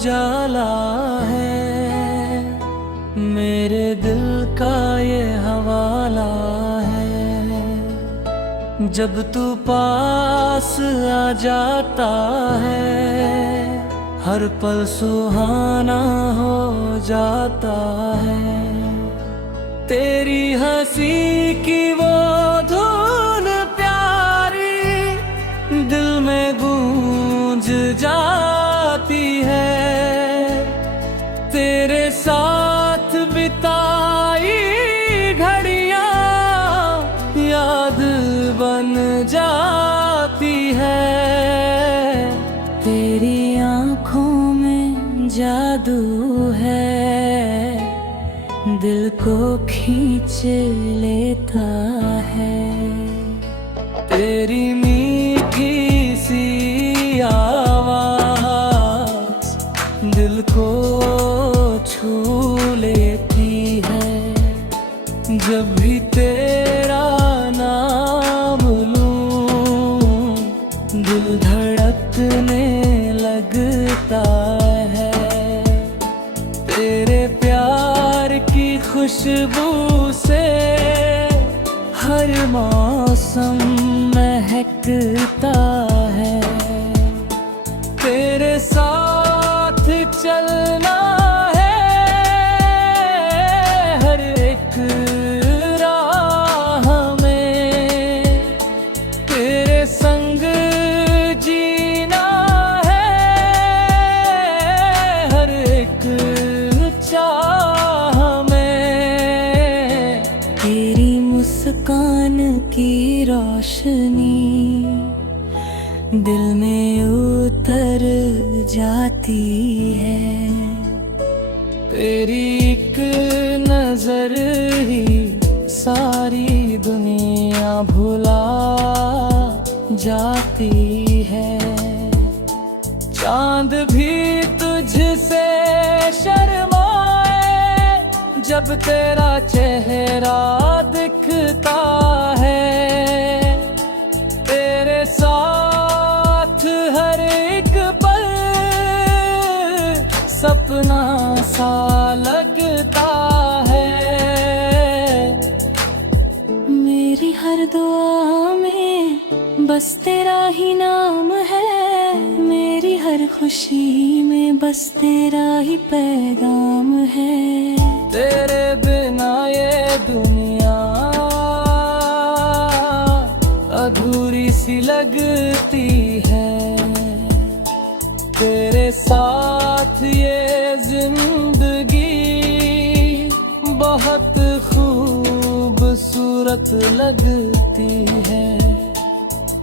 उजाला है, मेरे दिल का ये हवाला है। जब तू पास आ जाता है, हर पल सुहाना हो जाता है। तेरी हंसी की वो धुन प्यारी दिल में गूंज जाती है। तेरे साथ बिताई घड़ियां याद बन जाती है। तेरी आँखों में जादू है, दिल को खींच लेता है। तेरी मीठी सी आवाज़ दिल को छू लेती है। जब भी तेरा नाम लूं, दिल धड़कने लगता है। तेरे प्यार की खुशबू से हर मौसम महकता है। तेरे साथ चलना है हर एक राह में, तेरे संग जीना है हर एक चाह में। तेरी मुस्कान की रोशनी दिल में उतर जाती है। तेरी एक नजर ही सारी दुनिया भुला जाती है। चांद भी तुझसे शर्माए जब तेरा चेहरा दिखता है। तेरे साथ हर एक पल सपना सा लगता है। मेरी हर दुआ में बस तेरा ही नाम है, मेरी हर खुशी में बस तेरा ही पैगाम है। तेरे बिना ये दुनिया अधूरी सी लगती है। तेरे साथ ये जिंदगी बहुत खूबसूरत लगती है।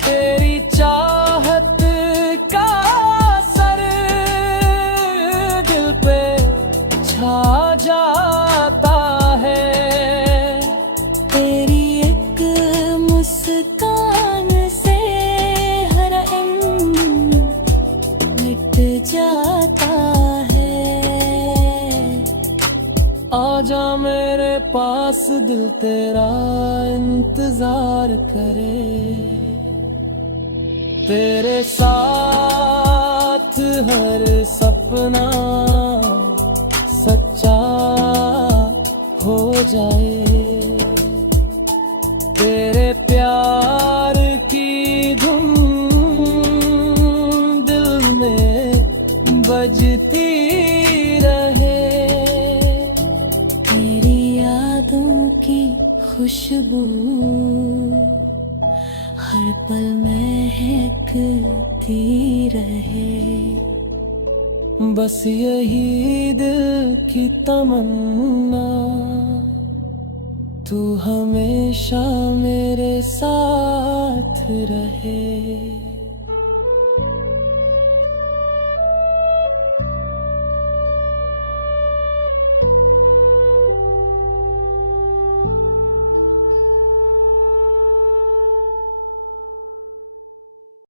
तेरी चाहत का असर दिल पे छा जाता है। तेरी एक मुस्कान से हर मिट जाता है। आजा मेरे पास दिल तेरा इंतजार करे। तेरे साथ हर सपना सच्चा हो जाए। तेरे प्यार की धुन दिल में बजती रहे। तेरी यादों की खुशबू हर पल महकती रहे। बस यही दिल की तमन्ना, तू हमेशा मेरे साथ रहे।